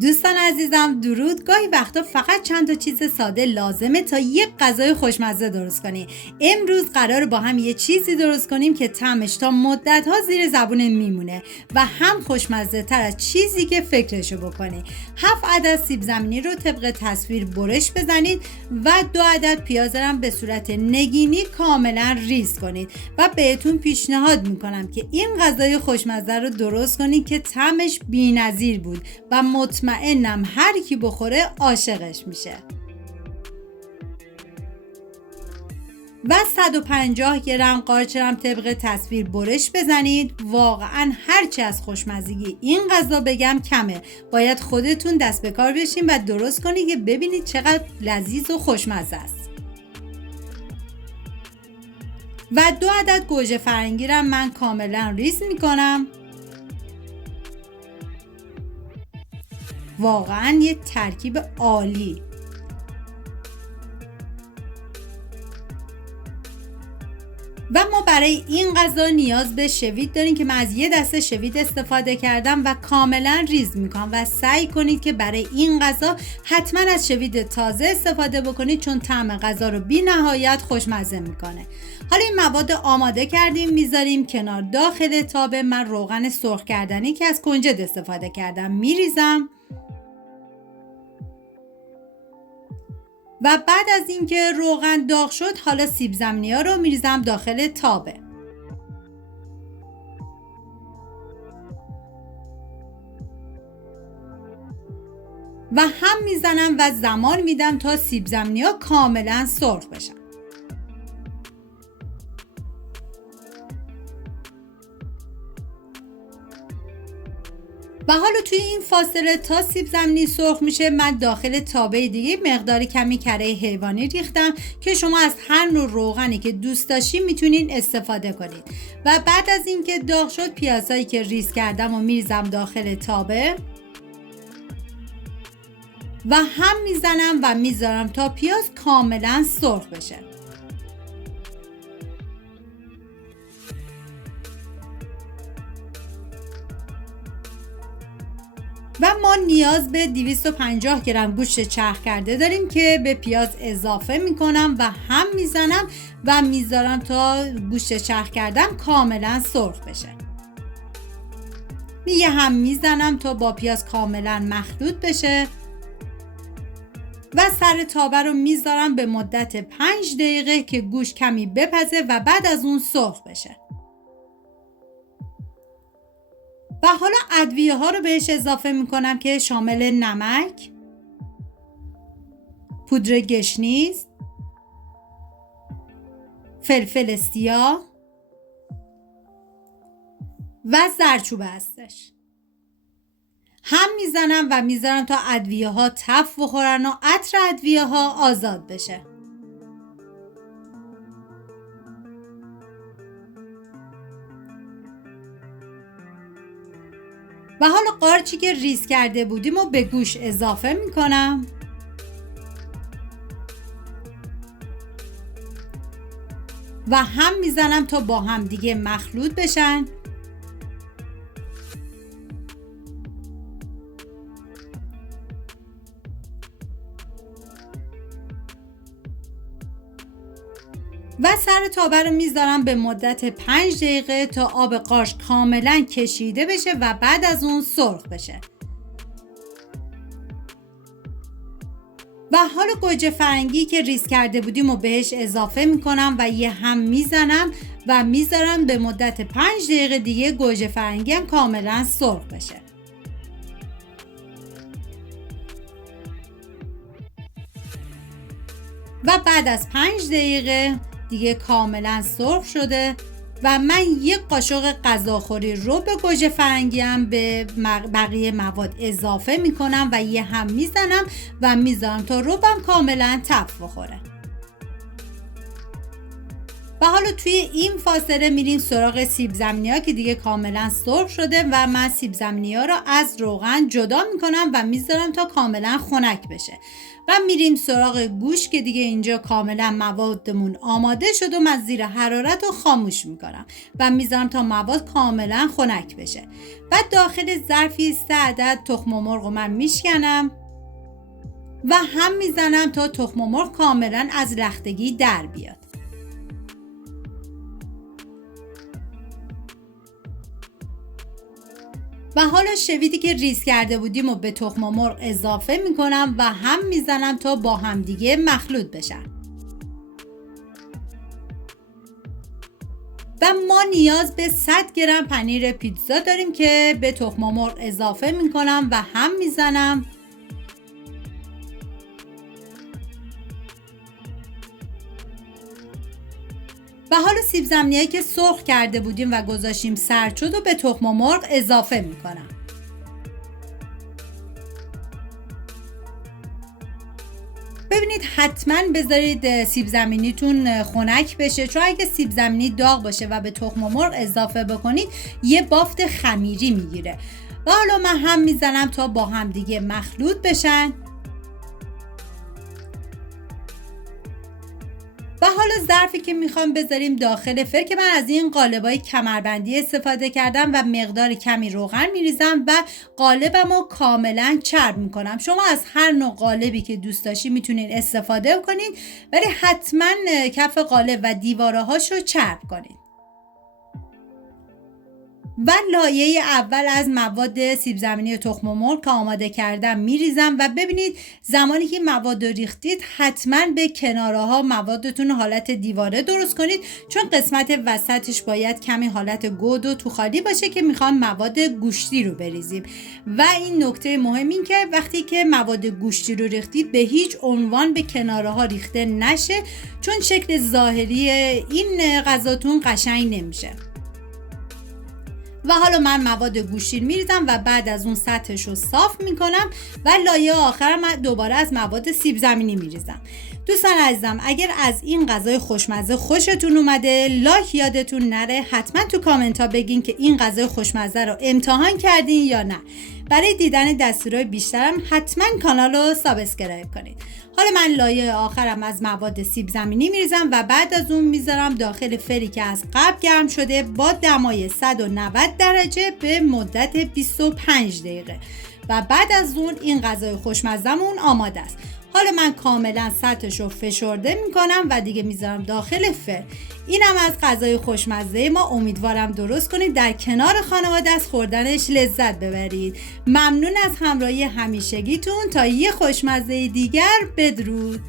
دوستان عزیزم درود. گاهی وقتا فقط چند تا چیز ساده لازمه تا یک غذای خوشمزه درست کنی. امروز قراره با هم یه چیزی درست کنیم که طعمش تا مدت‌ها زیر زبون میمونه و هم خوشمزه تر از چیزی که فکرشو بکنی. 7 عدد سیب زمینی رو طبق تصویر برش بزنید و 2 عدد پیاز رو به صورت نگینی کاملا ریز کنید و بهتون پیشنهاد میکنم که این غذای خوشمزه رو درست کنید که طعمش بی‌نظیر بود و مطمئنم هر کی بخوره عاشقش میشه. و 150 گرم قارچ هم طبق تصویر برش بزنید. واقعا هرچی از خوشمزگی این غذا بگم کمه. باید خودتون دست به کار بشین و درست کنید که ببینید چقدر لذیذ و خوشمزه است. و 2 عدد گوجه فرنگی رو من کاملا ریز میکنم. واقعا یه ترکیب عالی. و ما برای این غذا نیاز به شوید داریم که من از یه دسته شوید استفاده کردم و کاملا ریز میکنم و سعی کنید که برای این غذا حتما از شوید تازه استفاده بکنید چون طعم غذا رو بی نهایت خوشمزه میکنه. حالا این مواد آماده کردیم میذاریم کنار. داخل تابه من روغن سرخ کردنی که از کنجد استفاده کردم میریزم و بعد از اینکه روغن داغ شد حالا سیب زمینی‌ها رو میریزم داخل تابه و هم میزنم و زمان میدم تا سیب زمینی‌ها کاملا سرخ بشن. و حالا توی این فاصله تا سیب زمینی سرخ میشه من داخل تابه دیگه مقدار کمی کره حیوانی ریختم که شما از هر نوع روغنی که دوست داشتین میتونین استفاده کنید. و بعد از اینکه داغ شد پیازایی که ریز کردم و میریزم داخل تابه و هم میزنم و میذارم تا پیاز کاملا سرخ بشه. و ما نیاز به 250 گرم گوشت چرخ کرده داریم که به پیاز اضافه میکنم و هم میزنم و میذارم تا گوشت چرخ کردم کاملا سرخ بشه. دیگه هم میزنم تا با پیاز کاملا مخلوط بشه و سر تابه رو میذارم به مدت 5 دقیقه که گوشت کمی بپزه و بعد از اون سرخ بشه. و حالا ادویه ها رو بهش اضافه میکنم که شامل نمک، پودر گشنیز، فلفل سیاه و زردچوبه هستش. هم میزنم و میذارم تا ادویه ها تف بخورن و عطر ادویه ها آزاد بشه. و حالا قارچی که ریز کرده بودیم و به گوشت اضافه میکنم و هم میزنم تا با هم دیگه مخلوط بشن. و سر تابه رو میذارم به مدت 5 دقیقه تا آب قارچ کاملا کشیده بشه و بعد از اون سرخ بشه. و حالا گوجه فرنگی که ریز کرده بودیم و بهش اضافه میکنم و یه هم میزنم و میذارم به مدت 5 دقیقه دیگه گوجه فرنگی هم کاملا سرخ بشه. و بعد از 5 دقیقه دیگه کاملا سرخ شده و من یک قاشق غذاخوری رو به گوجه فرنگی هم به بقیه مواد اضافه میکنم و یه هم میزنم و میذارم تا ربم کاملا تف بخوره. و حالا توی این فاصله میریم سراغ سیب زمینی ها که دیگه کاملا سرخ شده و من سیب زمینی ها رو از روغن جدا میکنم و میذارم تا کاملا خنک بشه. و میریم سراغ گوشت که دیگه اینجا کاملا موادمون آماده شد و من زیر حرارت رو خاموش میکنم و میذارم تا مواد کاملا خنک بشه. بعد داخل ظرفی 3 عدد تخم مرغ رو من میشکنم و هم میزنم تا تخم مرغ کاملا از لختگی در بیاد. و حالا شویدی که ریز کرده بودیم و به تخم مرغ اضافه میکنم و هم میزنم تا با هم دیگه مخلوط بشن. و ما نیاز به 100 گرم پنیر پیتزا داریم که به تخم مرغ اضافه میکنم و هم میزنم. و حالا سیب زمینی‌هایی که سرخ کرده بودیم و گذاشتیم سرد شد و به تخم مرغ اضافه میکنم. ببینید حتما بذارید سیب زمینیتون خنک بشه، چون اگه سیب زمینی داغ باشه و به تخم مرغ اضافه بکنید یه بافت خمیری میگیره. و حالا من هم میزنم تا با هم دیگه مخلوط بشن. و حالا ظرفی که میخوام بذاریم داخل فر که من از این قالبای کمربندی استفاده کردم و مقدار کمی روغن میریزم و قالبمو کاملا چرب میکنم. شما از هر نوع قالبی که دوست داشتید میتونید استفاده کنید، ولی حتما کف قالب و دیوارهاشو چرب کنید. و لایه اول از مواد سیب زمینی و تخم مرغ که آماده کردم میریزم و ببینید زمانی که مواد رو ریختید حتما به کناره ها موادتون حالت دیواره درست کنید، چون قسمت وسطش باید کمی حالت گود و تو خالی باشه که میخوام مواد گوشتی رو بریزیم. و این نکته مهم این که وقتی که مواد گوشتی رو ریختید به هیچ عنوان به کناره ها ریخته نشه، چون شکل ظاهری این غذاتون قشنگ نمیشه. و حالا من مواد گوشتی میریزم و بعد از اون سطحش رو صاف میکنم و لایه آخر من دوباره از مواد سیب زمینی میریزم. دوستان عزیزم، اگر از این غذای خوشمزه خوشتون اومده، لایک یادتون نره. حتما تو کامنت ها بگین که این غذای خوشمزه رو امتحان کردین یا نه. برای دیدن دستورهای بیشترم حتما کانال رو سابسکرایب کنید. حالا من لایه آخرم از مواد سیب زمینی میریزم و بعد از اون میذارم داخل فری که از قبل گرم شده با دمای 190 درجه به مدت 25 دقیقه و بعد از اون این غذای خوشمزه‌مون آماده است. حالا من کاملا سطحش رو فشرده میکنم و دیگه میذارم داخل فر. اینم از غذای خوشمزه ما. امیدوارم درست کنید، در کنار خانواده از خوردنش لذت ببرید. ممنون از همراهی همیشگیتون. تا یه خوشمزه دیگر، بدرود.